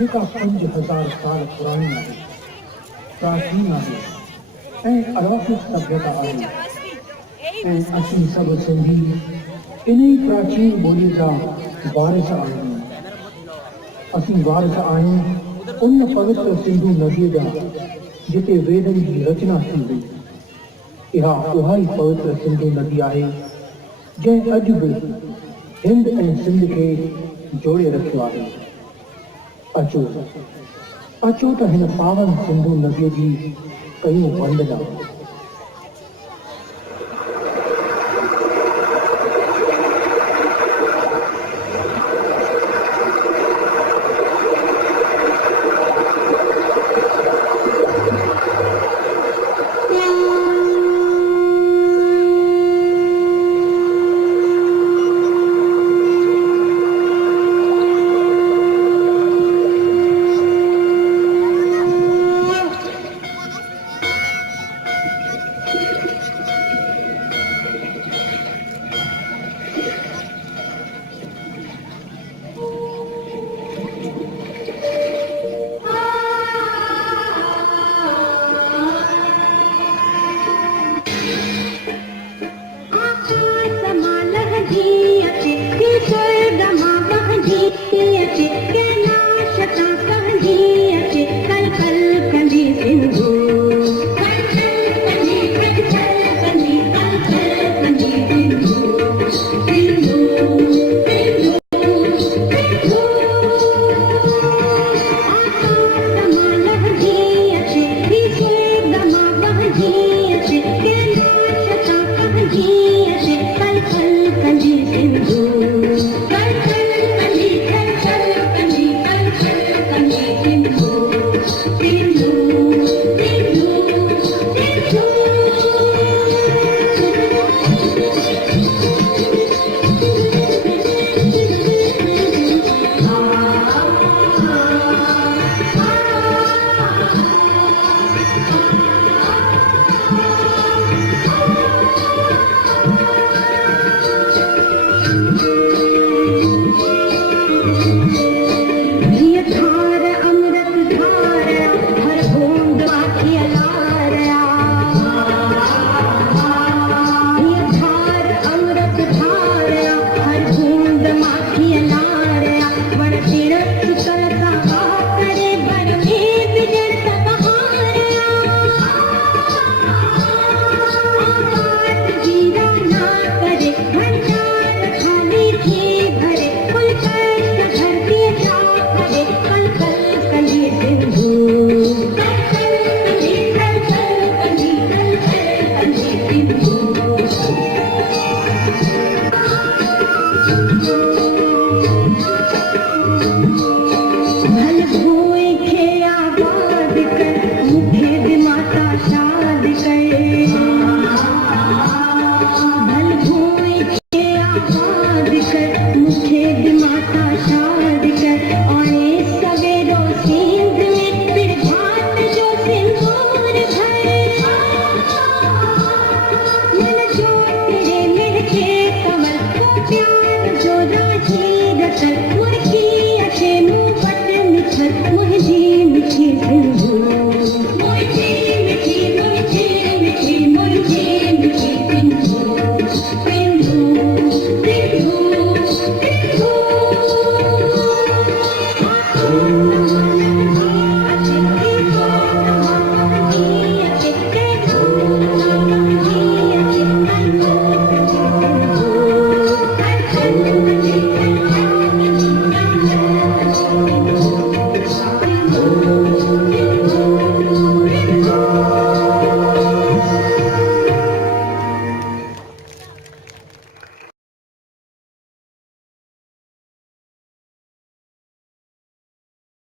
जेका 5000 साल पुरानी आहे, प्राचीन आहे ऐं अलौकिक सभ्यता आहे ऐं असीं सभु सिंधी इन ई प्राचीन ॿोलीअ जा वारिस आहियूं। असीं वारिस आहियूं उन पवित्र सिंधु नदीअ जा जिते वेदनि जी रचना थी हुई। इहा उहा ई पवित्र सिंधु नदी आहे जंहिं अॼु बि हिंद ऐं सिंध खे जोड़े रखियो आहे। अचो अचो त हिन पावन सिंधु नदीअ जी कयूं वंदना।